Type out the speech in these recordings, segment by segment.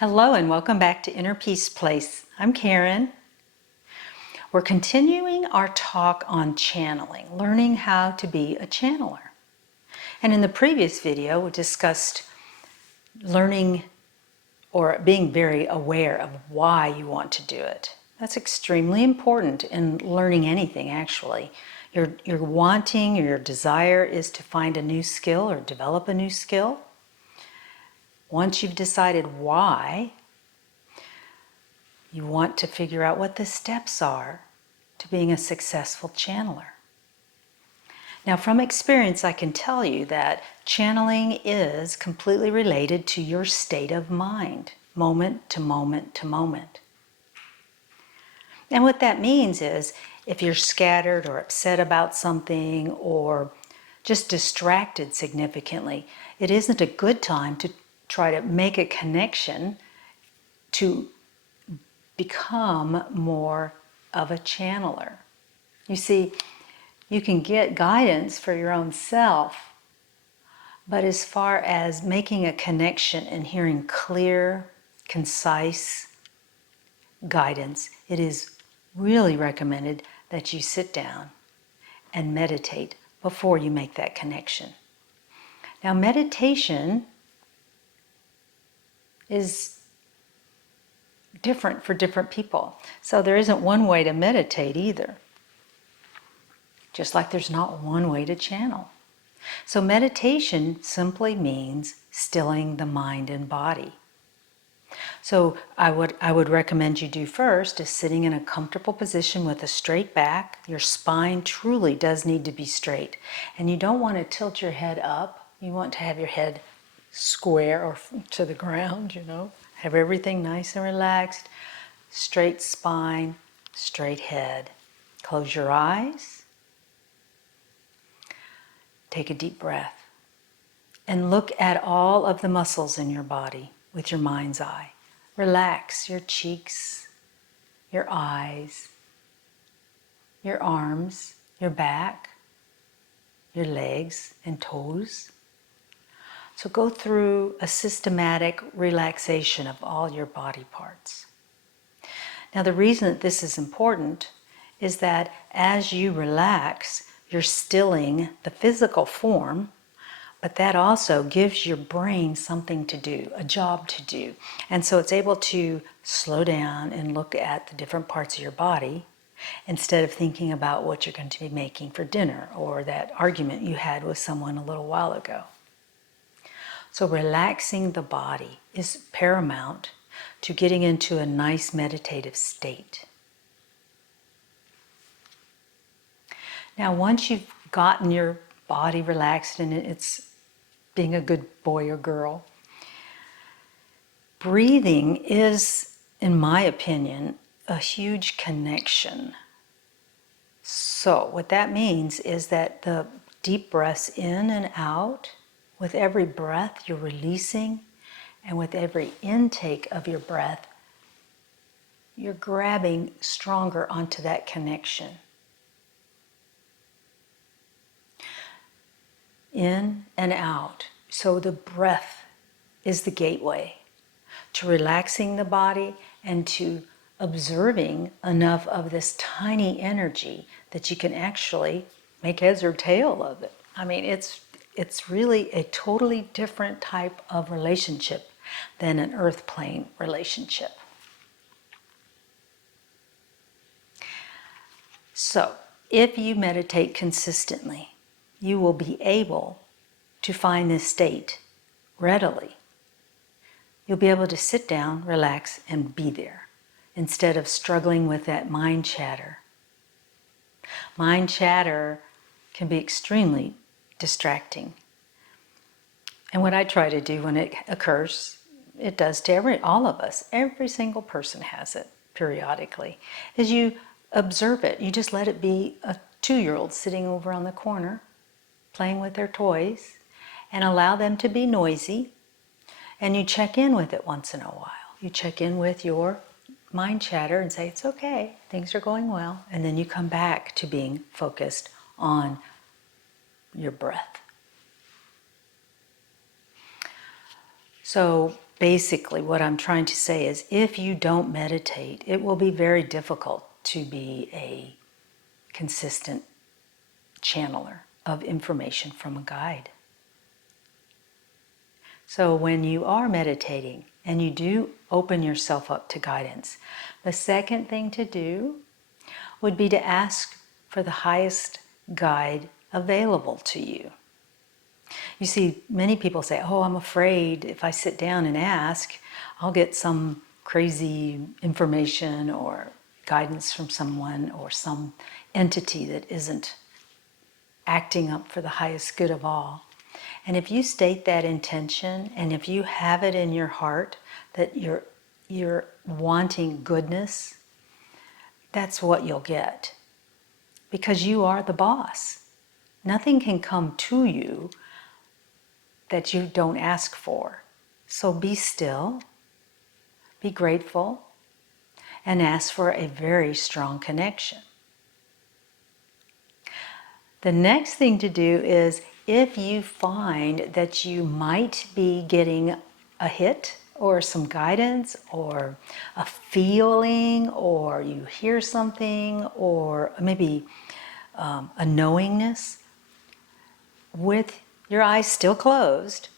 Hello and welcome back to Inner Peace Place. I'm Karen. We're continuing our talk on channeling, learning how to be a channeler. And in the previous video, we discussed learning or being very aware of why you want to do it. That's extremely important in learning anything, actually. Your wanting or your desire is to find a new skill or develop a new skill. Once you've decided why, you want to figure out what the steps are to being a successful channeler. Now, from experience, I can tell you that channeling is completely related to your state of mind, moment to moment to moment. And what that means is if you're scattered or upset about something or just distracted significantly, it isn't a good time to try to make a connection to become more of a channeler. You see, you can get guidance for your own self, but as far as making a connection and hearing clear, concise guidance, it is really recommended that you sit down and meditate before you make that connection. Now, meditation is different for different people. So there isn't one way to meditate either. Just like there's not one way to channel. So meditation simply means stilling the mind and body. So I would recommend you do first is sitting in a comfortable position with a straight back. Your spine truly does need to be straight. And you don't want to tilt your head up. You want to have your head square or to the ground, Have everything nice and relaxed. Straight spine, straight head. Close your eyes. Take a deep breath. And look at all of the muscles in your body with your mind's eye. Relax your cheeks, your eyes, your arms, your back, your legs and toes. So go through a systematic relaxation of all your body parts. Now, the reason that this is important is that as you relax, you're stilling the physical form, but that also gives your brain something to do, a job to do. And so it's able to slow down and look at the different parts of your body instead of thinking about what you're going to be making for dinner or that argument you had with someone a little while ago. So relaxing the body is paramount to getting into a nice meditative state. Now, once you've gotten your body relaxed and it's being a good boy or girl, breathing is, in my opinion, a huge connection. So what that means is that the deep breaths in and out, with every breath you're releasing, and with every intake of your breath, you're grabbing stronger onto that connection. In and out. So the breath is the gateway to relaxing the body and to observing enough of this tiny energy that you can actually make heads or tail of it. I mean, it's really a totally different type of relationship than an earth plane relationship. So, if you meditate consistently, you will be able to find this state readily. You'll be able to sit down, relax, and be there instead of struggling with that mind chatter. Mind chatter can be extremely distracting. And what I try to do when it occurs, it does to all of us, every single person has it periodically, is you observe it. You just let it be a 2-year-old sitting over on the corner playing with their toys and allow them to be noisy, and you check in with it once in a while. You check in with your mind chatter and say, it's okay, things are going well, and then you come back to being focused on your breath. So basically what I'm trying to say is if you don't meditate, it will be very difficult to be a consistent channeler of information from a guide. So when you are meditating and you do open yourself up to guidance, the second thing to do would be to ask for the highest guide available to you. You see, many people say, oh, I'm afraid if I sit down and ask, I'll get some crazy information or guidance from someone or some entity that isn't acting up for the highest good of all. And if you state that intention, and if you have it in your heart that you're wanting goodness, that's what you'll get. Because you are the boss. Nothing can come to you that you don't ask for. So be still, be grateful, and ask for a very strong connection. The next thing to do is, if you find that you might be getting a hit or some guidance or a feeling, or you hear something, or maybe a knowingness, with your eyes still closed,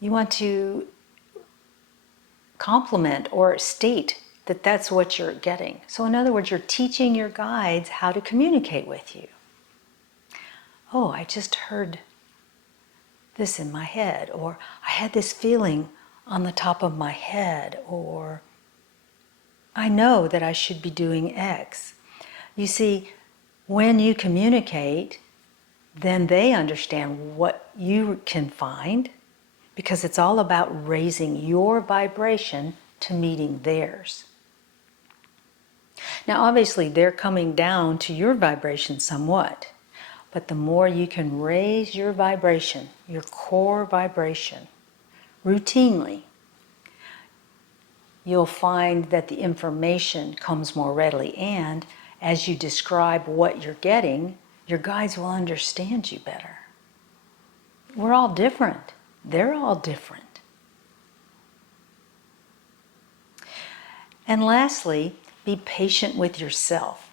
you want to compliment or state that that's what you're getting. So in other words, you're teaching your guides how to communicate with you. Oh, I just heard this in my head, or I had this feeling on the top of my head, or I know that I should be doing X. You see, when you communicate, then they understand what you can find, because it's all about raising your vibration to meeting theirs. Now, obviously, they're coming down to your vibration somewhat, but the more you can raise your vibration, your core vibration, routinely, you'll find that the information comes more readily, and as you describe what you're getting, your guides will understand you better. We're all different. They're all different. And lastly, be patient with yourself.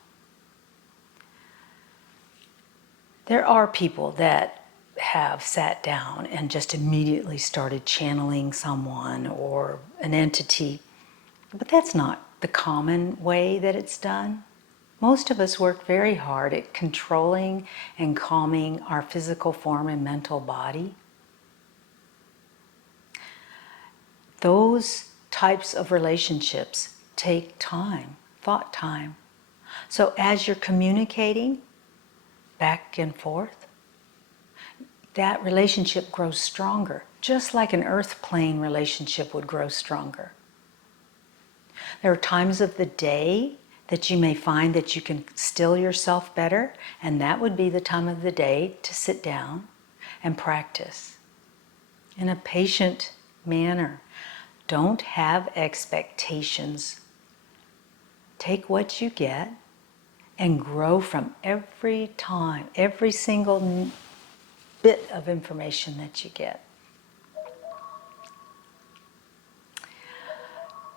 There are people that have sat down and just immediately started channeling someone or an entity, but that's not the common way that it's done. Most of us work very hard at controlling and calming our physical form and mental body. Those types of relationships take time, thought time. So as you're communicating back and forth, that relationship grows stronger, just like an earth plane relationship would grow stronger. There are times of the day that you may find that you can still yourself better, and that would be the time of the day to sit down and practice in a patient manner. Don't have expectations. Take what you get and grow from every time, every single bit of information that you get.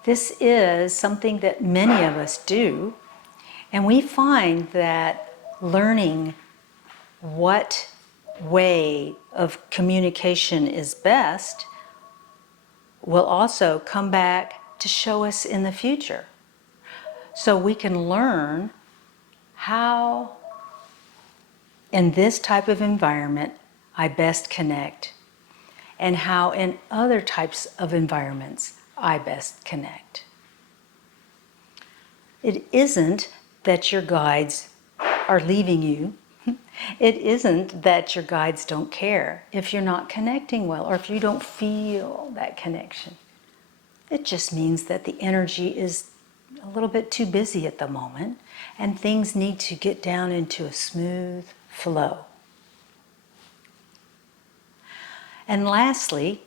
This is something that many of us do, and we find that learning what way of communication is best will also come back to show us in the future. So we can learn how, in this type of environment, I best connect, and how in other types of environments I best connect. It isn't that your guides are leaving you. It isn't that your guides don't care if you're not connecting well or if you don't feel that connection. It just means that the energy is a little bit too busy at the moment and things need to get down into a smooth flow. And lastly,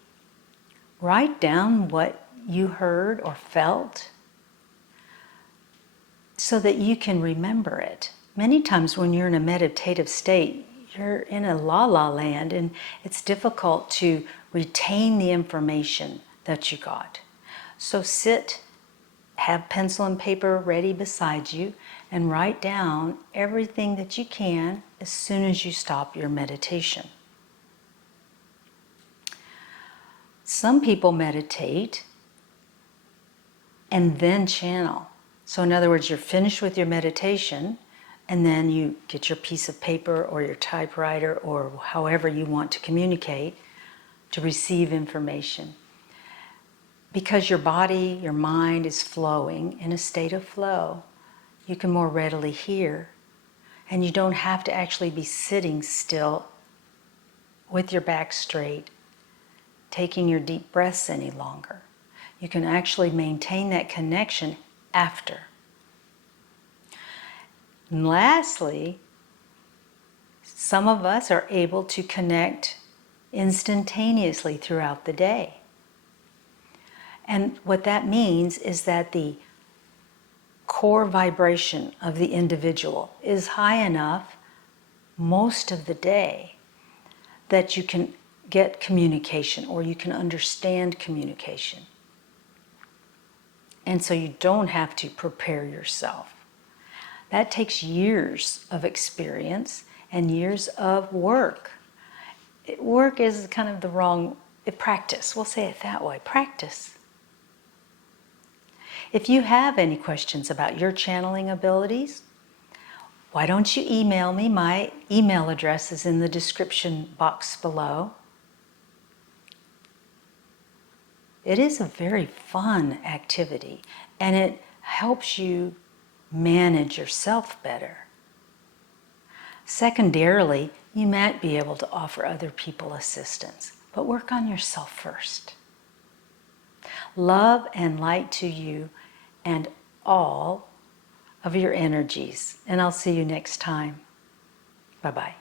write down what you heard or felt so that you can remember it. Many times when you're in a meditative state, you're in a la-la land, and it's difficult to retain the information that you got. So sit, have pencil and paper ready beside you, and write down everything that you can as soon as you stop your meditation. Some people meditate and then channel. So in other words, you're finished with your meditation, and then you get your piece of paper or your typewriter or however you want to communicate to receive information. Because your body, your mind is flowing in a state of flow, you can more readily hear, and you don't have to actually be sitting still with your back straight, taking your deep breaths any longer. You can actually maintain that connection after. And lastly, some of us are able to connect instantaneously throughout the day. And what that means is that the core vibration of the individual is high enough most of the day that you can get communication or you can understand communication. And so you don't have to prepare yourself. That takes years of experience and years of work. Work is kind of the wrong practice. We'll say it that way, practice. If you have any questions about your channeling abilities, why don't you email me? My email address is in the description box below. It is a very fun activity, and it helps you manage yourself better. Secondarily, you might be able to offer other people assistance, but work on yourself first. Love and light to you and all of your energies, and I'll see you next time. Bye-bye.